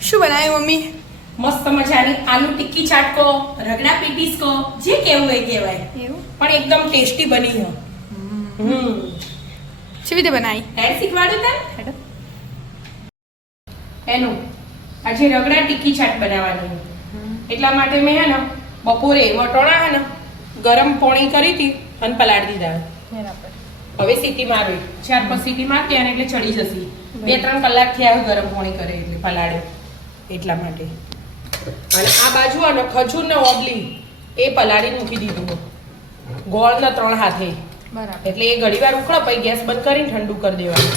શું બનાવ્યું મમ્મી? મસ્ત મજાની આલુ ટિક્કી ચાટ કો, રગડા પેટીસ કો, જે કેવું એ કહેવાય. એવું પણ એકદમ ટેસ્ટી બની છે. કેવી રીતે બનાવી? એડ શીખવાડું તને? એનું આજે રગડા ટિક્કી ચાટ બનાવવાની. એટલા માટે મેં હે ને બપોરે વટોણા હે ને ગરમ પોણી કરી હતી અને પલાળી દીધા. બરાબર. હવે સીટી મારવી, 4-5 સીટી મારતી અને એટલે ચડી જશે. 2-3 કલાક થયા ગરમ પોણી કરે એટલે પલાળે એટલા માટે. અને આ બાજુ અને ખજૂર ને ઓબલી એ પલાળી મૂકી દીધું. ગોળ ના 3 હાથે. બરાબર. એટલે એ ઘડીવાર ઉકળે પછી ગેસ બંધ કરીને ઠંડુ કરી દેવાનું.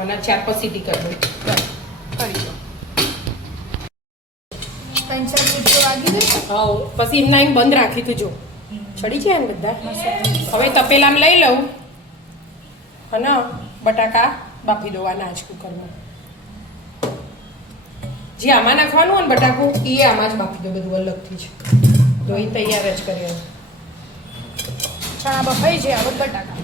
અને 4-5 સીટી કરી દો. કરી દો. 3-4 સીટી વાગી ગઈ. હા, પછી એમના એમ બંધ રાખી તું જો ચડી જાય ને બધા. હવે તપેલામાં લઈ લઉં અને બટાકા બાફી દેવાના જ કુકરમાં. જે આમાં નાખવાનું હોય ને બટાકું એ આમાં જ બાફી દો, બધું અલગથી જ. તો એ તૈયાર જ કરીએ. ચણા બફાઈ છે, હવે બટાકા.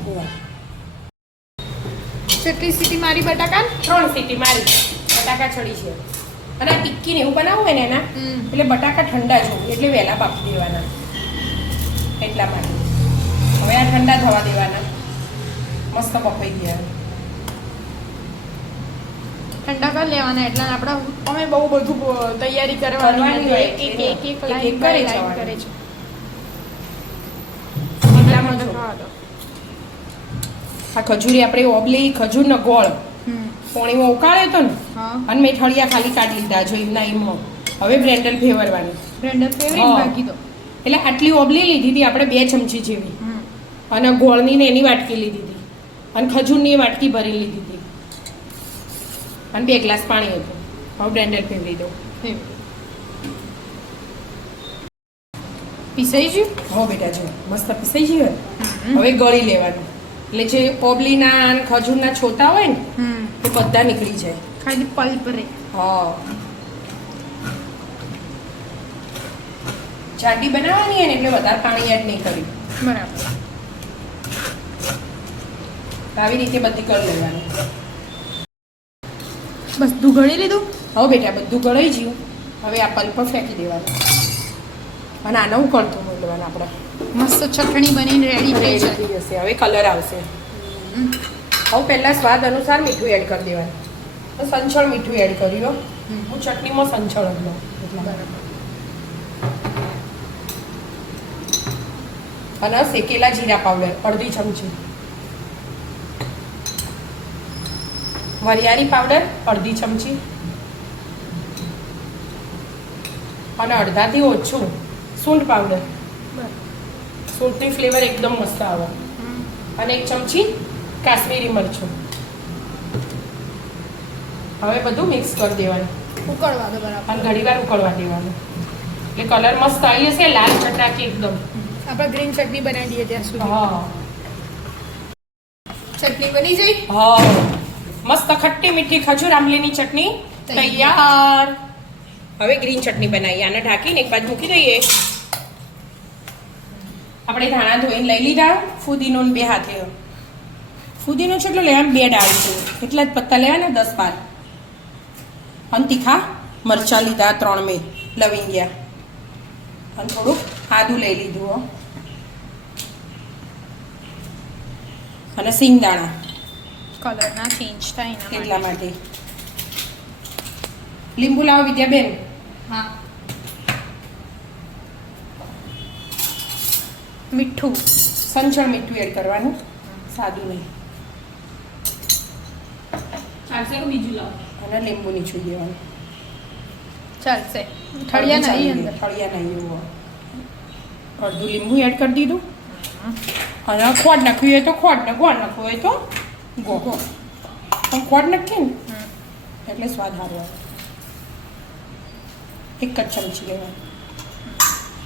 કેટલી સીટી મારી બટાકા? 3 સીટી મારી બટાકા ચડી છે. અને આ ટિક્કી ને એવું બનાવવું હોય ને એના એટલે બટાકા ઠંડા જોઈએ એટલે વહેલા બાફી દેવાના. એટલા માટે હવે આ ઠંડા થવા દેવાના. મસ્ત બફાઈ ગયા. ઠંડા કરી લેવાના એટલે આપણે અમે બહુ બધું તૈયારી કરવાની હોય. એક લાઈન કરે છે. એટલામાં જો આ ખજૂરી આપણે ઓબલી ખજૂરનો ગોળ પોણીમાં ઉકાળ્યો હતો ને અને મેં ઠળિયા ખાલી કાઢી લીધા જો એમના એમમાં. હવે બ્લેન્ડર ફેરવવાનું. બ્લેન્ડર ફેરવી નાખી દો. એટલે આટલી ઓબલી લીધી હતી આપણે 2 ચમચી જેવી અને ગોળની ને એની વાટકી લીધી હતી અને ખજૂરની વાટકી ભરી લીધી હતી અને 2 ગ્લાસ પાણી હતું. હવે બ્લેન્ડર ફેરવી દો. પીસાઈ ગયું? હો બેટા જો મસ્ત પીસાઈ ગયું. હવે ગળી લેવાનું એટલે જે ઓબલીના અને ખજૂરના છોટા હોય ને એ બધા નીકળી જાય. ખાલી પલ્પ રે. હા, જાડી બનાવવાની હોય ને એટલે વધારે પાણી એડ નહીં કર્યું. બરાબર. આવી રીતે બધી કરી લેવાની. બધું ગળી લીધું? હવે બેટા બધું ગળાઈ ગયું. હવે આ પલ્પ ફેંકી દેવાનું અને આને ઉકળતું મોકલવાનું આપણે. મસ્ત ચટણી બનીને રેડી થઈ થઈ જશે. હવે કલર આવશે. હવે પહેલા સ્વાદ અનુસાર મીઠું એડ કરી દેવાનું. તો સંચળ મીઠું એડ કર્યું. હું ચટણીમાં સંચળ જ લઉં. બરાબર. અને શેકેલા જીરા પાવડર અડધી ચમચી, વરિયાળી પાવડર અડધી ચમચી અને અડધાથી ઓછું સૂંઠ પાવડર. સૂંઠની ફ્લેવર એકદમ મસ્ત આવે. અને 1 ચમચી કાશ્મીરી મરચું. હવે બધું મિક્સ કરી દેવાનું. ઉકળવા દો બરાબર. અને ઘડીવાર ઉકળવા દેવાનું એટલે કલર મસ્ત આવી જશે. લાલ ચટાકી એકદમ. આપણે ગ્રીન ચટણી બનાવી દઈએ ત્યાં સુધી. હા, ચટણી બની જઈ. હા, મસ્ત ખટ્ટી મીઠી ખજૂર આંબલીની ચટણી તૈયાર. હવે ગ્રીન ચટણી બનાવીએ. આને ઢાંકીને એક બાજુ મૂકી દઈએ. આપણે ધાણા ધોઈને લઈ લીધા. ફુદીનો 2 હાથે. ફુદીનો છે એટલે લેવાનું 2 ડાળી છે. એટલા જ પત્તા લેવાના 10-12. અને તીખા મરચાં લીધા 3 મેં લવિંગિયા અને થોડુંક આદું લઈ લીધું અને સિંગદાણા કલર ના ચેન્જ થાય ને એટલા માટે. લીંબુ લાવો વિદ્યાબેન. હા. મીઠું સંચળ મીઠું એડ કરવાનું, સાદું નહીં. ચાલશે કે બીજું લાવો? અને લીંબુ નીચું દેવાનું. ચાલશે. ઠળિયા નહીં અંદર. ઠળિયા નહીં એવું. અડધું લીંબુ એડ કરી દીધું અને ખોડ નાખ્યું હોય તો ખોડ ને ગોળ નાખવું હોય તો ગોળ. પણ ખોડ નાખીએ ને એટલે સ્વાદ સારો આવે. 1 જ ચમચી લેવાની.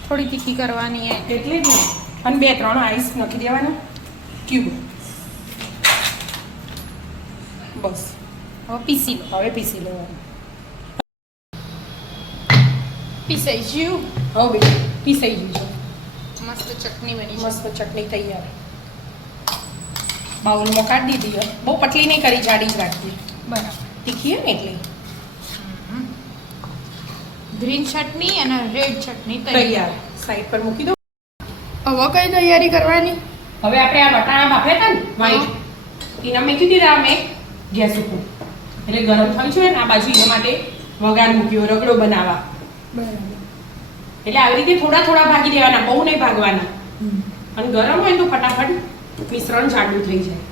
થોડી તીખી કરવાની એટલે જ ને. અને 2-3 આઈસ નાખી દેવાના ક્યુબ. બસ હવે પીસી લો. હવે પીસી લેવાનું. પીસાઈ ગયું. હવે બેટા પીસાઈ ગયું છે. મસ્ત ચટણી બની. મસ્ત ચટણી તૈયાર. બાઉલમાં કાઢી દીધી. બહુ પતલી નહીં કરી, જાડી જ રાખી. બરાબર. તીખી હોય ને એટલે ગ્રીન ચટણી અને રેડ ચટણી તૈયાર સાઈડ પર મૂકી દો. હવે કઈ તૈયારી કરવાની? હવે આપણે આ વટાણા બાફ્યા હતા ને વ્હાઈટ એના મૂકી દીધા અમે ગેસ ઉપર એટલે ગરમ થયું છે ને આ બાજુ એના માટે વઘાર મૂક્યો રગડો બનાવવા. બરાબર. એટલે આવી રીતે થોડા થોડા ભાગી દેવાના, બહુ નહીં ભાગવાના. અને ગરમ હોય તો ફટાફટ મિશ્રણ જાડું થઈ જાય.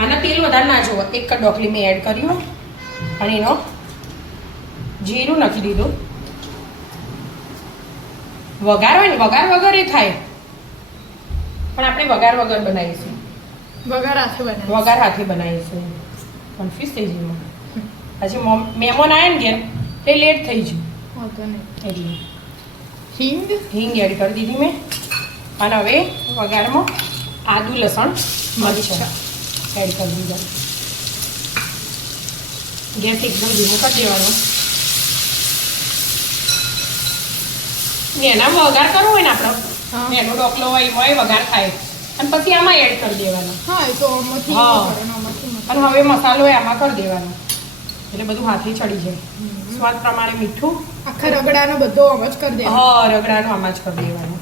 આના તેલ વધારે ના જોવો. એક ડોકલી મેં એડ કર્યું અને એનો જીરું નાખી દીધું. વઘાર હોય ને વઘાર વગર એ થાય પણ આપણે વઘાર વગર બનાવીશું. વઘાર હાથે બનાવીશું. વઘાર હાથે બનાવીશું. કન્ફ્યુઝ થઈ ગયું આજે મહેમાન આવ્યા ને ઘેર તે લેટ થઈ ગયું વાંધો નહીં. એટલે હિંગ એડ કરી દીધી મેં. અને હવે વઘારમાં આદુ લસણ મરચાં એડ કરી દીધા. ગેસ એકદમ ધીમો કરી દેવાનો. એના વઘાર કરવો હોય ને આપણો એનો ડોકલો હોય એમાં વઘાર થાય અને પછી આમાં એડ કરી દેવાનો. હા એ તો આમાંથી હા. કરે ને આમાંથી અને હવે મસાલો આમાં કરી દેવાનો એટલે બધું હાથે ચડી જાય. સ્વાદ પ્રમાણે મીઠું આખા રગડાનો બધો આમ જ કરી દેવાનો. હા રગડાનો આમાં જ કરી દેવાનો.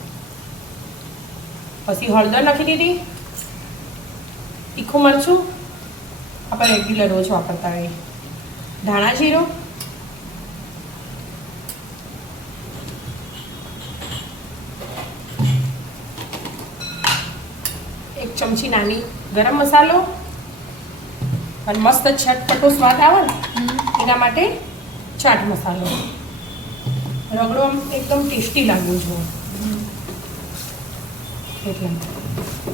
પછી હળદર નાખી દીધી, તીખું મરચું આપણે રેગ્યુલર રોજ વાપરતા હોય, ધાણા જીરું, એક ચમચી નાની ગરમ મસાલો અને મસ્ત ચટપટો સ્વાદ આવે ને એના માટે ચાટ મસાલો. રગડો આમ એકદમ ટેસ્ટી લાગવું જોઈએ એટલે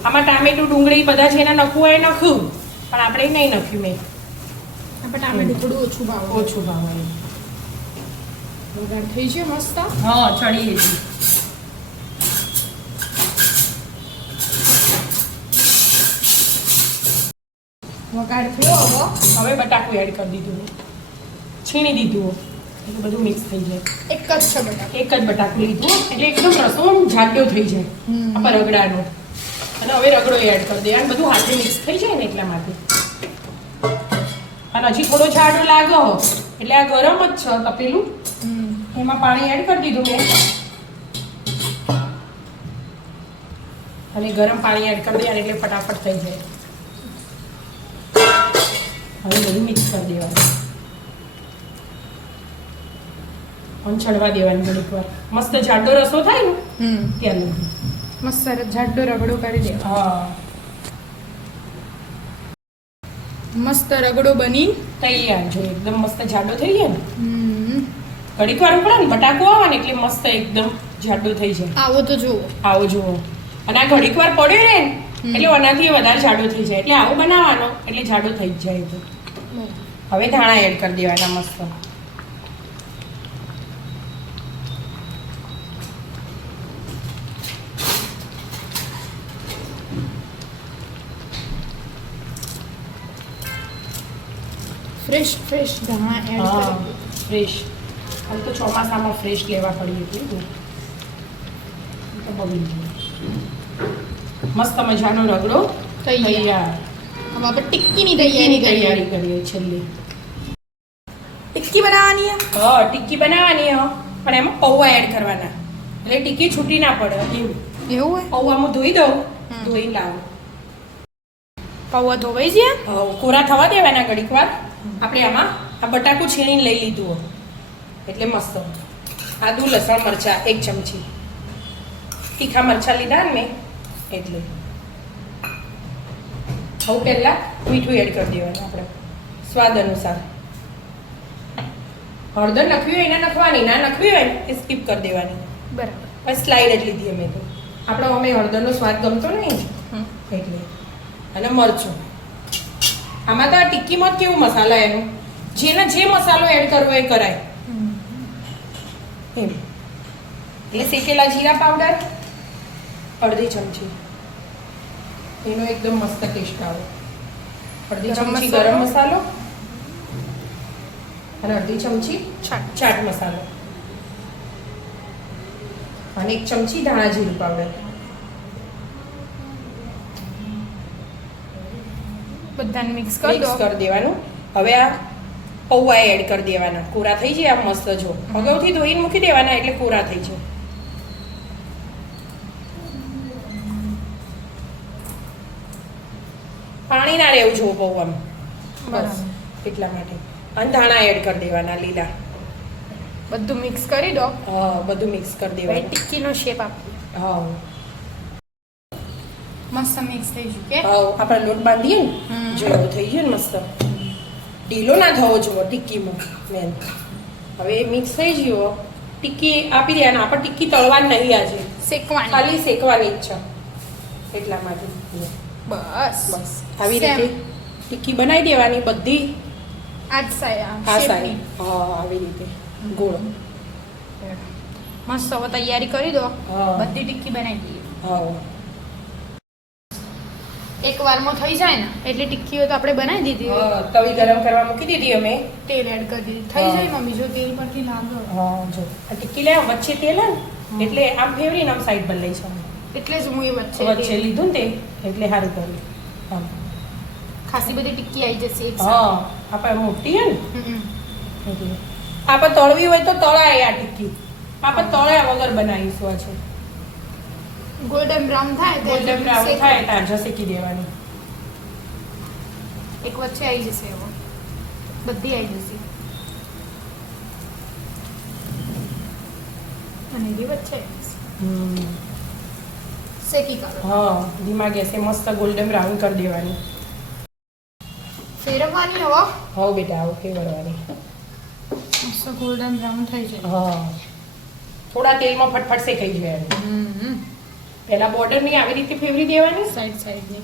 આમાં ટામેટું ડુંગળી બધા છે એના નખવું હોય નખવું પણ આપણે નહીં નખ્યું મેં. આપણે ટામેટું થોડું ઓછું ભાવે. ઓછું ભાવે. વઘાર થઈ છે મસ્ત. હા ચડી ગઈ. વઘાર થયો હવે બટાકું એડ કરી દીધું, છીણી દીધું એટલે બધું મિક્સ થઈ જાય. એક જ છે બટાકા. એક જ બટાકું લીધું એટલે એકદમ રસો જાડો થઈ જાય આ રગડાનો. અને હવે રગડો એડ કરી દે અને બધું હાથે મિક્સ થઈ જાય ને એટલા માટે. અને હજી થોડો જાડો લાગો એટલે આ ગરમ જ છે તપેલું એમાં પાણી એડ કરી દીધું મેં અને ગરમ પાણી એડ કરી દે એટલે ફટાફટ થઈ જાય. હવે બધું મિક્સ કરી દેવાનું અને ચડવા દેવાનું ઘડીક વાર. મસ્ત જાડો રસો થાય ને ત્યાં લગી મસ્ત સરસ જાડો રગડો કરી દે. હા મસ્ત રગડો બની તૈયાર. જો એકદમ મસ્ત જાડો થઈ જાય ને ઘડીક વાર ઉકળે ને બટાકો આવે ને એટલે મસ્ત એકદમ જાડો થઈ જાય. આવો તો જુઓ. આવો જુઓ. અને આ ઘડીક વાર પડ્યો ને એટલે આનાથી વધારે જાડો થઈ જાય એટલે આવો બનાવવાનો એટલે જાડો થઈ જ જાય. તો હવે ધાણા એડ કરી દેવાના મસ્ત. ફ્રેશ ફ્રેશ ધાણા એડ કરી. ફ્રેશ. હવે તો ચોમાસામાં ફ્રેશ લેવા પડી એટલે તો બગડી જાય. મસ્ત મજાનો રગડો તૈયાર. હવે આપણે ટિક્કીની ટિક્કીની તૈયારી તૈયારી કરીએ છેલ્લે. ટિક્કી બનાવવાની છે. હા ટિક્કી બનાવવાની હો પણ એમાં પૌવા એડ કરવાના એટલે ટિક્કી છૂટી ના પડે એવું. એવું હોય? પૌવામાં ધોઈ દઉં, ધોઈને લાવું. પૌવા ધોવાઈ છે. કોરા થવા દેવાના ઘડીક વાર. આપણે આમાં આ બટાકું છીણીને લઈ લીધું એટલે મસ્ત. આદુ લસણ મરચાં 1 ચમચી, તીખા મરચાં લીધા ને મેં એટલે. હવે પહેલાં મીઠું એડ કરી દેવાનું આપણે સ્વાદ અનુસાર. હળદર નખવી હોય એના નખવાની, ના નખવી હોય એ સ્કીપ કરી દેવાની. બરાબર. બસ સ્લાઈડ જ લીધી અમે તો. આપણો અમે હળદરનો સ્વાદ ગમતો નહીં એટલે. અને મરચું. આમાં તો આ ટિક્કીમાં કેવું મસાલા એનું જેને જે મસાલો એડ કરવો એ કરાય એમ. એટલે શેકેલા જીરા પાવડર 1/2 ચમચી, એનો એકદમ મસ્ત ટેસ્ટ આવે. 1/2 ચમચી ગરમ મસાલો અને 1/2 ચમચી ચાટ મસાલો અને 1 ચમચી ધાણા જીરું પાવડર. બધાને મિક્સ કરી દેવાનું. હવે આ પૌવા એડ કરી દેવાના. કોરા થઈ જાય આમ મસ્ત. જો અગાઉથી ધોઈને મૂકી દેવાના એટલે કોરા થઈ જાય. પાણી ના રહેવું જોઈએ પૌવામાં. બસ એટલા માટે. અને ધાણા એડ કરી દેવાના લીલા. બધું મિક્સ કરી દો. હા, બધું મિક્સ કરી ભાઈ દેવાનું. ટિક્કીનો શેપ આપો. હા મસ્ત મિક્સ થઈ ગયું કે હા, આપણે લોટ બાંધીએ ને જો એવું થઈ ગયું ને મસ્ત. ઢીલો ના થવો જોઈએ ટિક્કીમાં મેન. હવે મિક્સ થઈ ગયો. ટિક્કી આપી દેવાના. આપણે ટિક્કી તળવાની નહીં આજે, શેકવાની. ખાલી શેકવાની જ છે. એટલા માટે બસ બસ આવી રીતે ટિક્કી બનાવી દેવાની બધી. આજ સાયા આ સારી. હા, આવી રીતે ગોળ. મસ્ત હવે તૈયારી કરી દો. હા. બધી ટિક્કી બનાવી દઈએ. હા એક વારમાં થઈ જાય ને એટલે ટિક્કીઓ તો આપણે બનાવી દીધી. હા, તવી ગરમ કરવા મૂકી દીધી અમે. તેલ એડ કરી દીધી. થઈ હા. જાય મમ્મી જો તેલ પરથી લાગો. હા જો આ ટિક્કી લે વચ્ચે તેલ હે ને એટલે આમ ફેવરીને આમ સાઈડ પર લઈ છે. એટલે જ હું એ વચ્ચે વચ્ચે લીધું ને તે એટલે સારું કર્યું. આમ ખાસી બધી ટિક્કી આવી જશે એક હા, આપણે મોટી હે ને સાથે. એટલે આપણે તળવી હોય તો તળાય આ ટિક્કી. આપણે તળ્યા વગર બનાવીશું આ છે. ગોલ્ડન બ્રાઉન થાય તો ગોલ્ડન બ્રાઉન શેક- થાય તાજા શેકી દેવાની. એક વચ્ચે આવી જશે હવે બધી આવી જશે અને એની વચ્ચે આવી જશે. શેકી કરો. હા, ધીમા ગેસે મસ્ત ગોલ્ડન બ્રાઉન કરી દેવાની. ફેરવવાની હવે હા બેટા, ઓકે વળવાની. મસ્ત ગોલ્ડન બ્રાઉન થઈ જાય. હા, થોડા તેલમાં ફટફટ શેકાઈ જાય. પહેલા બોર્ડર ની આવી રીતે ફેવરી દેવાની. સાઈડ સાઈડ ની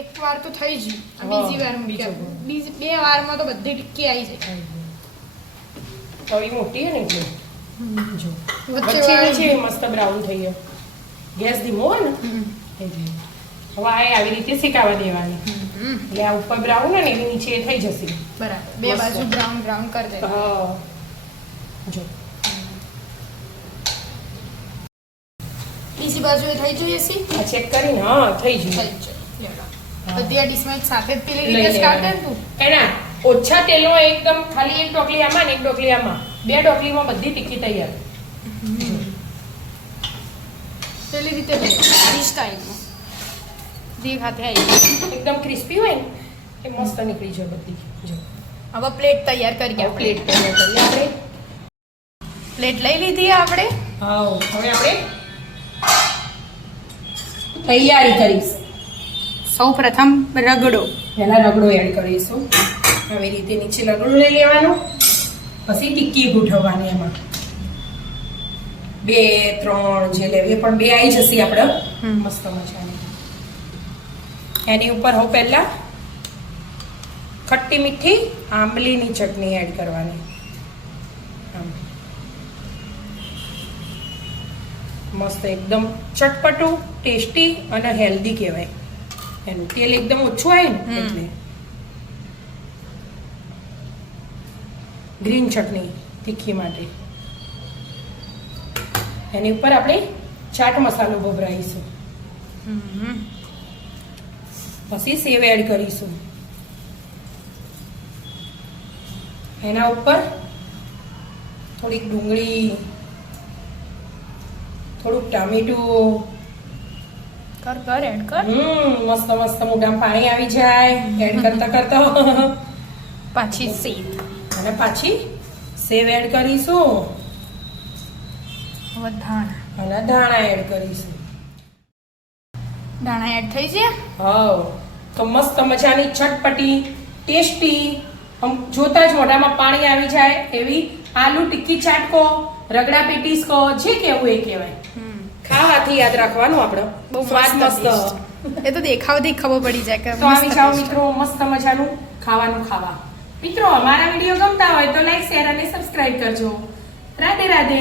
એક વાર તો થઈ જ હા, બીજી વાર બીજો મૂક્યા. વાર. બીજી બે વારમાં તો બધી ટિક્કી આવી જાય. તવી મોટી હે ને એટલે જો વચ્ચે વચ્ચે વાળી. વચ્ચે મસ્ત બ્રાઉન થઈ ગયો. ગેસ ધીમો હોય ને એટલે હવે આ આવી રીતે શેકાવા દેવાની. એટલે આ ઉપર બ્રાઉન હોય ને એની નીચે એ થઈ જશે. બરાબર બે મસ્ત. બાજુ બ્રાઉન બ્રાઉન કરી દે. હા જો બીજી બાજુ એ થઈ જોઈએ છે. આ ચેક કરીને હા થઈ થઈ ગયું. જાય. હા. બધી આ ડીશમાં એક સાથે જ પેલી લઈ રીતે કાઢે ને લેવાનું. તું. એના ઓછા તેલમાં એકદમ ખાલી એક ડોકલી આમાં ને એક ડોકલી આમાં. બે ડોકલીમાં બધી ટિક્કી તૈયાર. પેલી રીતે લઈ આરી સ્ટાઈલમાં દેખાતે આવી ગઈ. એકદમ ક્રિસ્પી હોય ને એ મસ્ત નીકળી જાય બધી. જો હવે પ્લેટ તૈયાર કરી આ પ્લેટ તૈયાર કરીએ આપણે. પ્લેટ લઈ લીધી આપણે. હા, હવે આપણે તૈયારી કરીશ. સૌ પ્રથમ રગડો. પહેલા રગડો એડ કરીશું. આવી રીતે નીચે રગડો લઈ લેવાનો. પછી ટિક્કી ગોઠવવાની એમાં 2 3 જે લેવી પણ 2 આવી જશે આપણે. મસ્ત મજાની. એની ઉપર હું પહેલા ખટ્ટી મીઠી આંબલીની ચટણી એડ કરવાની. આમ. મસ્ત એકદમ ચટપટું, ટેસ્ટી અને હેલ્ધી કહેવાય. એનું તેલ એકદમ ઓછું આવે ને એટલે. ગ્રીન ચટણી તીખી માટે. એની ઉપર આપણે ચાટ મસાલો ભભરાઈશું. પછી સેવ એડ કરીશું. એના ઉપર થોડીક ડુંગળી, થોડુંક ટામેટું. કર કર એડ કર. મસ્ત મસ્ત મોઢામાં પાણી આવી જાય એડ કરતા કરતા. પાછી સેવ. અને પાછી સેવ એડ કરીશું હવે ધાણા. અને ધાણા એડ કરીશું. દાણા એડ થઈ ગયા. હા, તો મસ્ત મજાની ચટપટી ટેસ્ટી આમ જોતા જ મોઢામાં પાણી આવી જાય એવી આલુ ટિક્કી ચાટ કહો, રગડા પેટીસ કહો, જે કહેવું એ કહેવાય. ખાવાથી યાદ રાખવાનું આપણે. બહુ સ્વાદ મસ્ત મસ્ત. એ તો દેખાવથી ખબર પડી જાય કે તો આવી મસ્ત જાઓ taste. મિત્રો, મસ્ત મજાનું ખાવાનું ખાવા. મિત્રો અમારા વિડીયો ગમતા હોય તો લાઈક, શેર અને સબસ્ક્રાઇબ કરજો. રાધે રાધે.